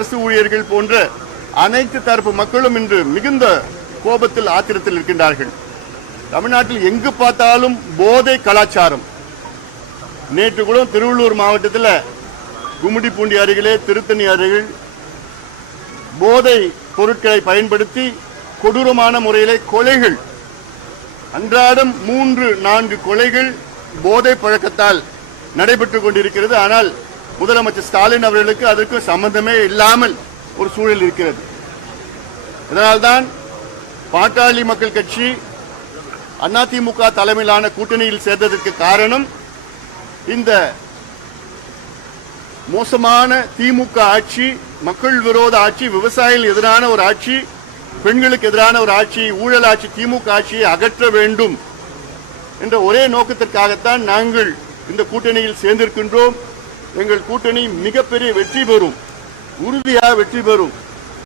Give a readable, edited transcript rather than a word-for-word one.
அரசு ஊழியர்கள் போன்ற அனைத்து தரப்பு மக்களும் இன்று மிகுந்த கோபத்தில் ஆத்திரத்தில் இருக்கின்றார்கள். தமிழ்நாட்டில் எங்கு பார்த்தாலும் போதை கலாச்சாரம். நேற்று கூட திருவள்ளூர் மாவட்டத்தில் கும்மிடிப்பூண்டி அருகிலே திருத்தணி அருகில் போதை பொருட்களை பயன்படுத்தி கொடூரமான முறையிலே கொலைகள், அன்றாடம் 3-4 கொலைகள் போதை பழக்கத்தால் நடைபெற்றுக் கொண்டிருக்கிறது. ஆனால் முதலமைச்சர் ஸ்டாலின் அவர்களுக்கு அதற்கு சம்பந்தமே இல்லாமல் ஒரு சூழல் இருக்கிறது. இதனால்தான் பாட்டாளி மக்கள் கட்சி அதிமுக தலைமையிலான கூட்டணியில் சேர்ந்ததற்கு காரணம் இந்த மோசமான திமுக ஆட்சி, மக்கள் விரோத ஆட்சி, விவசாயிகள் எதிரான ஒரு ஆட்சி, பெண்களுக்கு எதிரான ஒரு ஆட்சி, ஊழல் ஆட்சி, திமுக ஆட்சியை அகற்ற வேண்டும் என்ற ஒரே நோக்கத்திற்காகத்தான் நாங்கள் இந்த கூட்டணியில் சேர்ந்திருக்கின்றோம். எங்கள் கூட்டணி மிகப்பெரிய வெற்றி பெறும், உறுதியாக வெற்றி பெறும்.